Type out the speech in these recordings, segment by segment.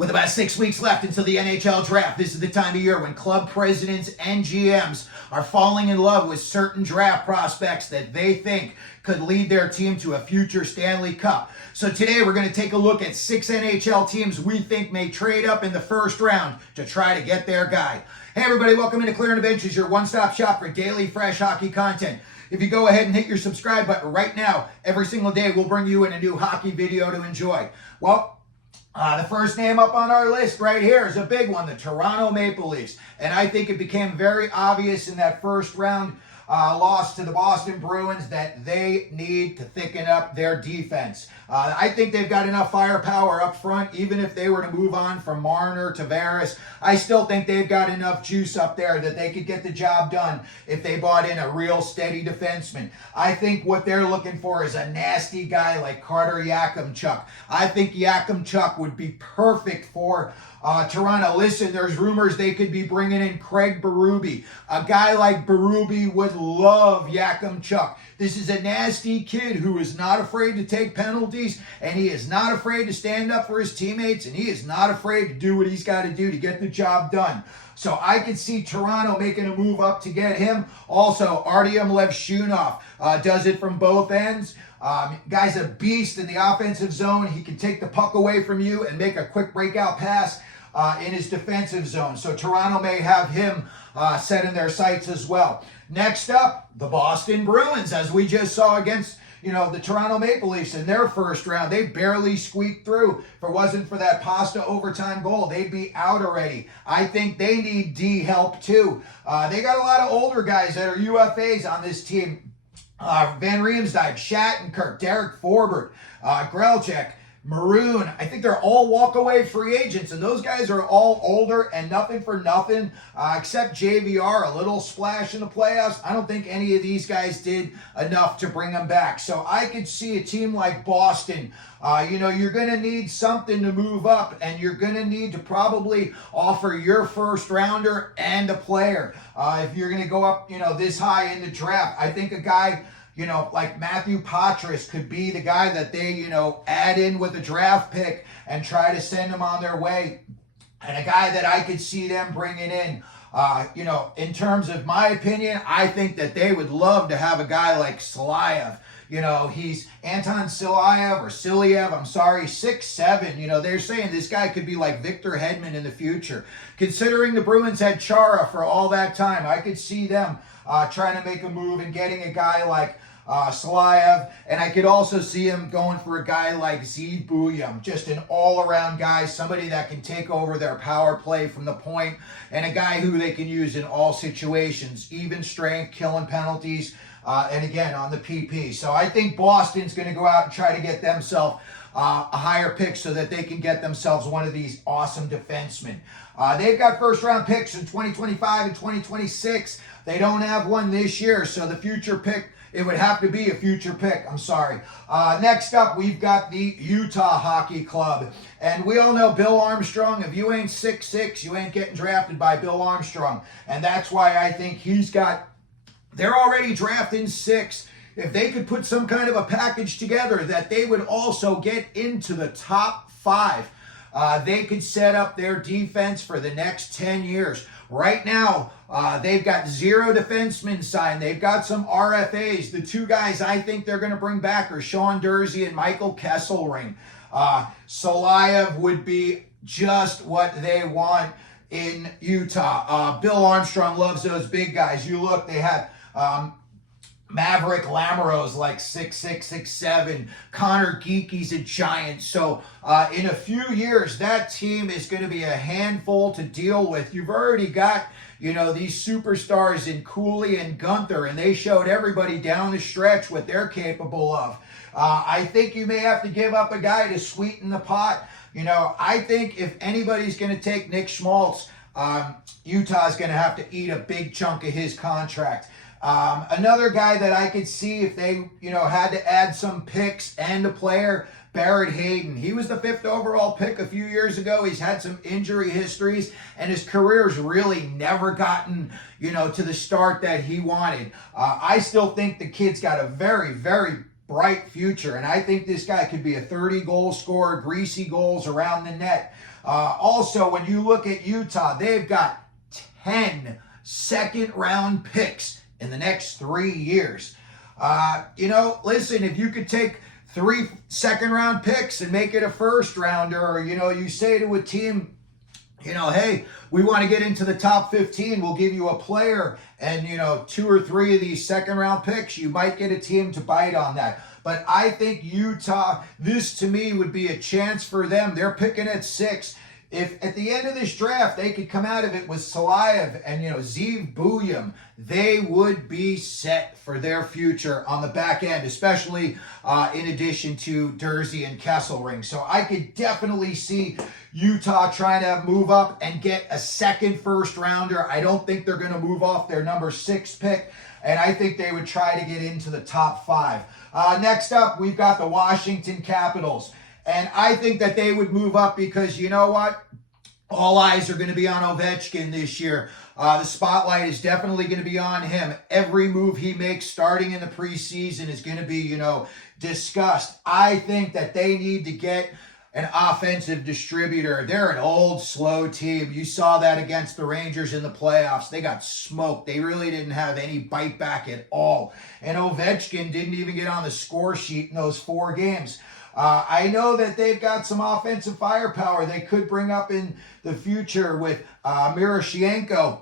With about 6 weeks left until the NHL draft, this is the time of year when club presidents and GMs are falling in love with certain draft prospects that they think could lead their team to a future Stanley Cup. So today we're going to take a look at 6 NHL teams we think may trade up in the first round to try to get their guy. Hey everybody, welcome into Clearing the Benches, your one-stop shop for daily fresh hockey content. If you go ahead and hit your subscribe button right now, every single day we'll bring you in a new hockey video to enjoy. Well, the first name up on our list right here is a big one, the Toronto Maple Leafs. And I think it became very obvious in that first round loss to the Boston Bruins that they need to thicken up their defense. I think they've got enough firepower up front, even if they were to move on from Marner to Tavares. I still think they've got enough juice up there that they could get the job done if they bought in a real steady defenseman. I think what they're looking for is a nasty guy like Carter Yakimchuk. I think Yakimchuk would be perfect for Toronto. Listen, there's rumors they could be bringing in Craig Berube. A guy like Berube would love Yakimchuk. This is a nasty kid who is not afraid to take penalties, and he is not afraid to stand up for his teammates, and he is not afraid to do what he's got to do to get the job done. So I could see Toronto making a move up to get him. Also, Artyom Levshunov does it from both ends. Guy's a beast in the offensive zone. He can take the puck away from you and make a quick breakout pass in his defensive zone. So Toronto may have him set in their sights as well. Next up, the Boston Bruins, as we just saw against the Toronto Maple Leafs in their first round. They barely squeaked through. If it wasn't for that Pasta overtime goal, they'd be out already. I think they need D help too. They got a lot of older guys that are UFAs on this team. Van Riemsdyk, Shattenkirk, Derek Forbort, Grelchek, Maroon. I think they're all walk-away free agents, and those guys are all older and nothing for nothing, except JVR, a little splash in the playoffs. I don't think any of these guys did enough to bring them back. So I could see a team like Boston. You're going to need something to move up, and you're going to need to probably offer your first rounder and a player. If you're going to go up, this high in the draft, I think a guy like Matthew Patras could be the guy that they, add in with a draft pick and try to send him on their way. And a guy that I could see them bringing in, in terms of my opinion, I think that they would love to have a guy like Silayev. He's Anton Silayev, 6'7". They're saying this guy could be like Victor Hedman in the future. Considering the Bruins had Chara for all that time, I could see them trying to make a move and getting a guy like Silayev, and I could also see him going for a guy like buium, just an all-around guy, somebody that can take over their power play from the point, and a guy who they can use in all situations, even strength, killing penalties, and again, on the PP. So I think Boston's going to go out and try to get themselves a higher pick so that they can get themselves one of these awesome defensemen. They've got first-round picks in 2025 and 2026. They don't have one this year, so the future pick, it would have to be a future pick. I'm sorry. Next up, we've got the Utah Hockey Club. And we all know Bill Armstrong. If you ain't 6'6", you ain't getting drafted by Bill Armstrong. And that's why I think they're already drafting 6. If they could put some kind of a package together that they would also get into the top 5, they could set up their defense for the next 10 years. Right now, they've got 0 defensemen signed. They've got some RFAs. The 2 guys I think they're going to bring back are Sean Durzi and Michael Kesselring. Silayev would be just what they want in Utah. Bill Armstrong loves those big guys. You look, they have Maverick Lamoureux's like 6'6", 6'7". Connor Geeky's a giant. So in a few years, that team is going to be a handful to deal with. You've already got, these superstars in Cooley and Gunther, and they showed everybody down the stretch what they're capable of. I think you may have to give up a guy to sweeten the pot. I think if anybody's going to take Nick Schmaltz, Utah's going to have to eat a big chunk of his contract. Another guy that I could see if they, had to add some picks and a player, Barrett Hayden. He was the 5th overall pick a few years ago. He's had some injury histories, and his career's really never gotten, to the start that he wanted. I still think the kid's got a very, very bright future. And I think this guy could be a 30-goal scorer, greasy goals around the net. Also, when you look at Utah, they've got 10 second-round picks in the next 3 years. Listen, if you could take 3 second-round picks and make it a first-rounder, or, you say to a team, hey, we want to get into the top 15, we'll give you a player and, 2 or 3 of these second-round picks, you might get a team to bite on that. But I think Utah, this to me would be a chance for them. They're picking at 6. If at the end of this draft, they could come out of it with Salayev and, Zeev Buium, they would be set for their future on the back end, especially in addition to Durzi and Kesselring. So I could definitely see Utah trying to move up and get a second first rounder. I don't think they're going to move off their number 6 pick, and I think they would try to get into the top 5. Next up, we've got the Washington Capitals. And I think that they would move up because, you know what? All eyes are going to be on Ovechkin this year. The spotlight is definitely going to be on him. Every move he makes starting in the preseason is going to be, discussed. I think that they need to get an offensive distributor. They're an old, slow team. You saw that against the Rangers in the playoffs. They got smoked. They really didn't have any bite back at all. And Ovechkin didn't even get on the score sheet in those 4 games. I know that they've got some offensive firepower they could bring up in the future with Miroshnichenko.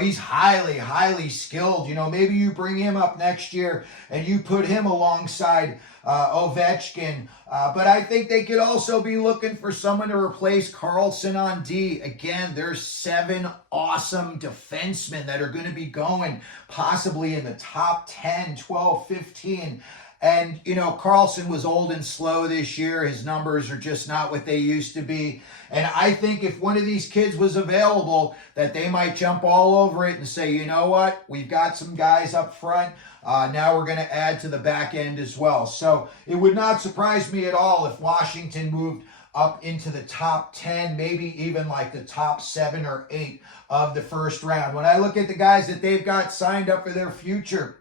He's highly, highly skilled. Maybe you bring him up next year and you put him alongside Ovechkin. But I think they could also be looking for someone to replace Carlson on D. Again, there's 7 awesome defensemen that are going to be going possibly in the top 10, 12, 15. And, Carlson was old and slow this year. His numbers are just not what they used to be. And I think if one of these kids was available, that they might jump all over it and say, you know what, we've got some guys up front. Now we're going to add to the back end as well. So it would not surprise me at all if Washington moved up into the top 10, maybe even like the top 7 or 8 of the first round. When I look at the guys that they've got signed up for their future,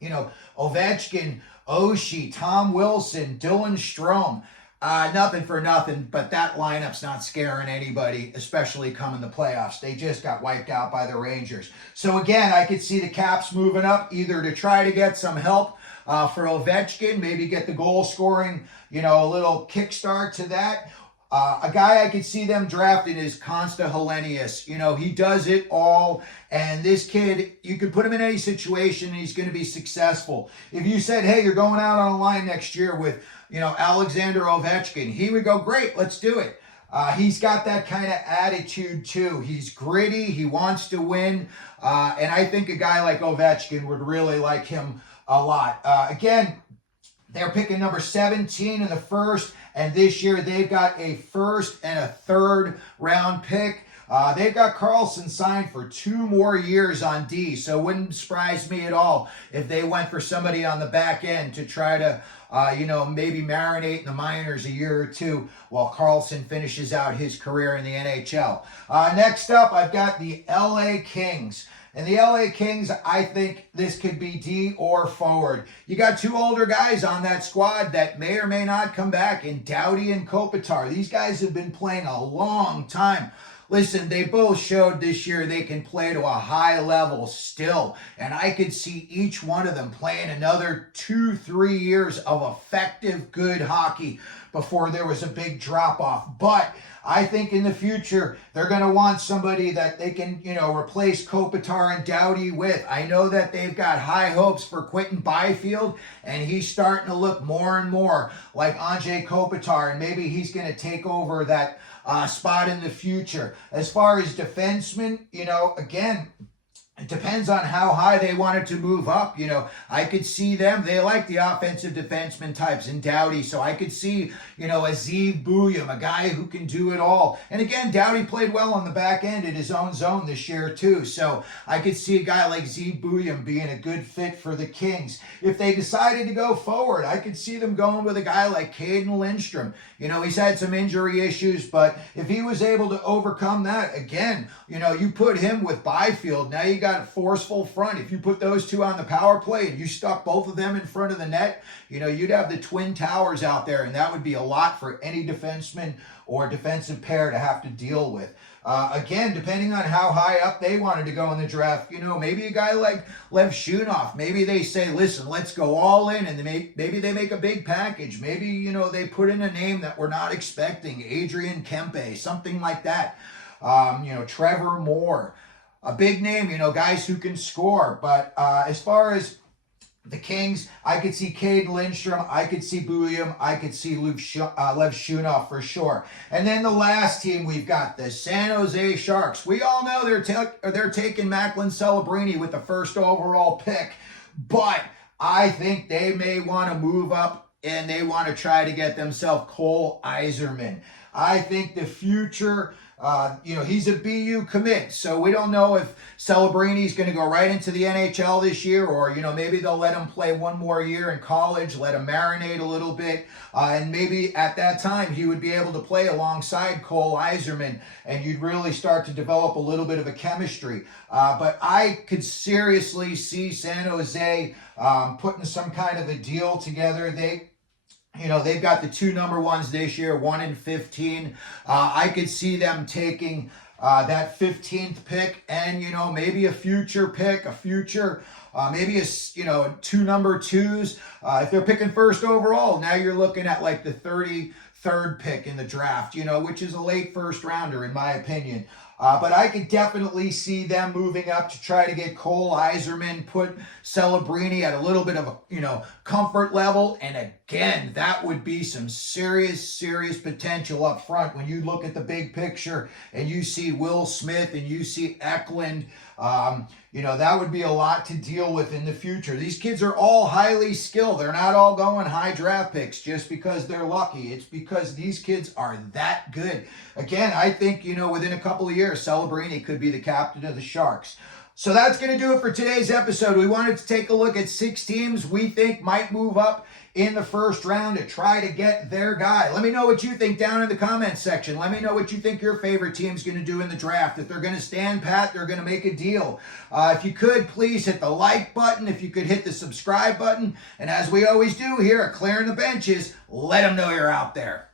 Ovechkin, Oshie, Tom Wilson, Dylan Strome. Nothing for nothing, but that lineup's not scaring anybody, especially coming the playoffs. They just got wiped out by the Rangers. So again, I could see the Caps moving up either to try to get some help for Ovechkin, maybe get the goal scoring, a little kickstart to that. A guy I could see them drafting is Konsta Helenius. He does it all. And this kid, you could put him in any situation and he's going to be successful. If you said, hey, you're going out on a line next year with, Alexander Ovechkin, he would go, great, let's do it. He's got that kind of attitude too. He's gritty. He wants to win. And I think a guy like Ovechkin would really like him a lot. Again, they're picking number 17 in the first. And this year, they've got a first and a third round pick. They've got Carlson signed for 2 more years on D. So it wouldn't surprise me at all if they went for somebody on the back end to try to, maybe marinate in the minors a year or 2 while Carlson finishes out his career in the NHL. Next up, I've got the LA Kings. And the LA Kings, I think this could be D or forward. You got 2 older guys on that squad that may or may not come back in Doughty and Kopitar. These guys have been playing a long time. Listen, they both showed this year they can play to a high level still. And I could see each one of them playing another 2-3 years of effective, good hockey before there was a big drop-off. But I think in the future, they're going to want somebody that they can, replace Kopitar and Doughty with. I know that they've got high hopes for Quentin Byfield, and he's starting to look more and more like Anze Kopitar, and maybe he's going to take over that spot in the future. As far as defensemen, again, it depends on how high they wanted to move up. I could see them. They like the offensive defenseman types in Doughty. So I could see, a Zeev Buium, a guy who can do it all. And again, Doughty played well on the back end in his own zone this year too. So I could see a guy like Zeev Buium being a good fit for the Kings. If they decided to go forward, I could see them going with a guy like Caden Lindstrom. He's had some injury issues, but if he was able to overcome that, again, you put him with Byfield. Now you got got a forceful front. If you put those two on the power play and you stuck both of them in front of the net, you'd have the Twin Towers out there, and that would be a lot for any defenseman or defensive pair to have to deal with. Again, depending on how high up they wanted to go in the draft, maybe a guy like Lev Shunov, maybe they say, listen, let's go all in, and maybe they make a big package. Maybe, they put in a name that we're not expecting, Adrian Kempe, something like that. Trevor Moore, a big name, guys who can score. But as far as the Kings, I could see Cade Lindstrom, I could see Buium, I could see Lev Shunov for sure. And then the last team, we've got the San Jose Sharks. We all know they're taking Macklin Celebrini with the first overall pick, but I think they may want to move up and they want to try to get themselves Cole Eisermann. I think the future, he's a BU commit, so we don't know if Celebrini's going to go right into the NHL this year, or, maybe they'll let him play one more year in college, let him marinate a little bit, and maybe at that time he would be able to play alongside Cole Eisermann, and you'd really start to develop a little bit of a chemistry. But I could seriously see San Jose putting some kind of a deal together. They've got the two number ones this year, 1 and 15. I could see them taking that 15th pick and, maybe a future pick, maybe two number twos. If they're picking first overall, now you're looking at like the 33rd pick in the draft, which is a late first rounder in my opinion. But I could definitely see them moving up to try to get Cole Eisermann, put Celebrini at a little bit of a, comfort level. And again, that would be some serious potential up front when you look at the big picture and you see Will Smith and you see Eklund. That would be a lot to deal with in the future. These kids are all highly skilled. They're not all going high draft picks just because they're lucky. It's because these kids are that good. Again, I think, within a couple of years, Celebrini could be the captain of the Sharks. So that's going to do it for today's episode. We wanted to take a look at 6 teams we think might move up in the first round to try to get their guy. Let me know what you think down in the comments section. Let me know what you think your favorite team's going to do in the draft. If they're going to stand pat, they're going to make a deal. If you could, please hit the like button. If you could hit the subscribe button. And as we always do here at Clearing the Benches, let them know you're out there.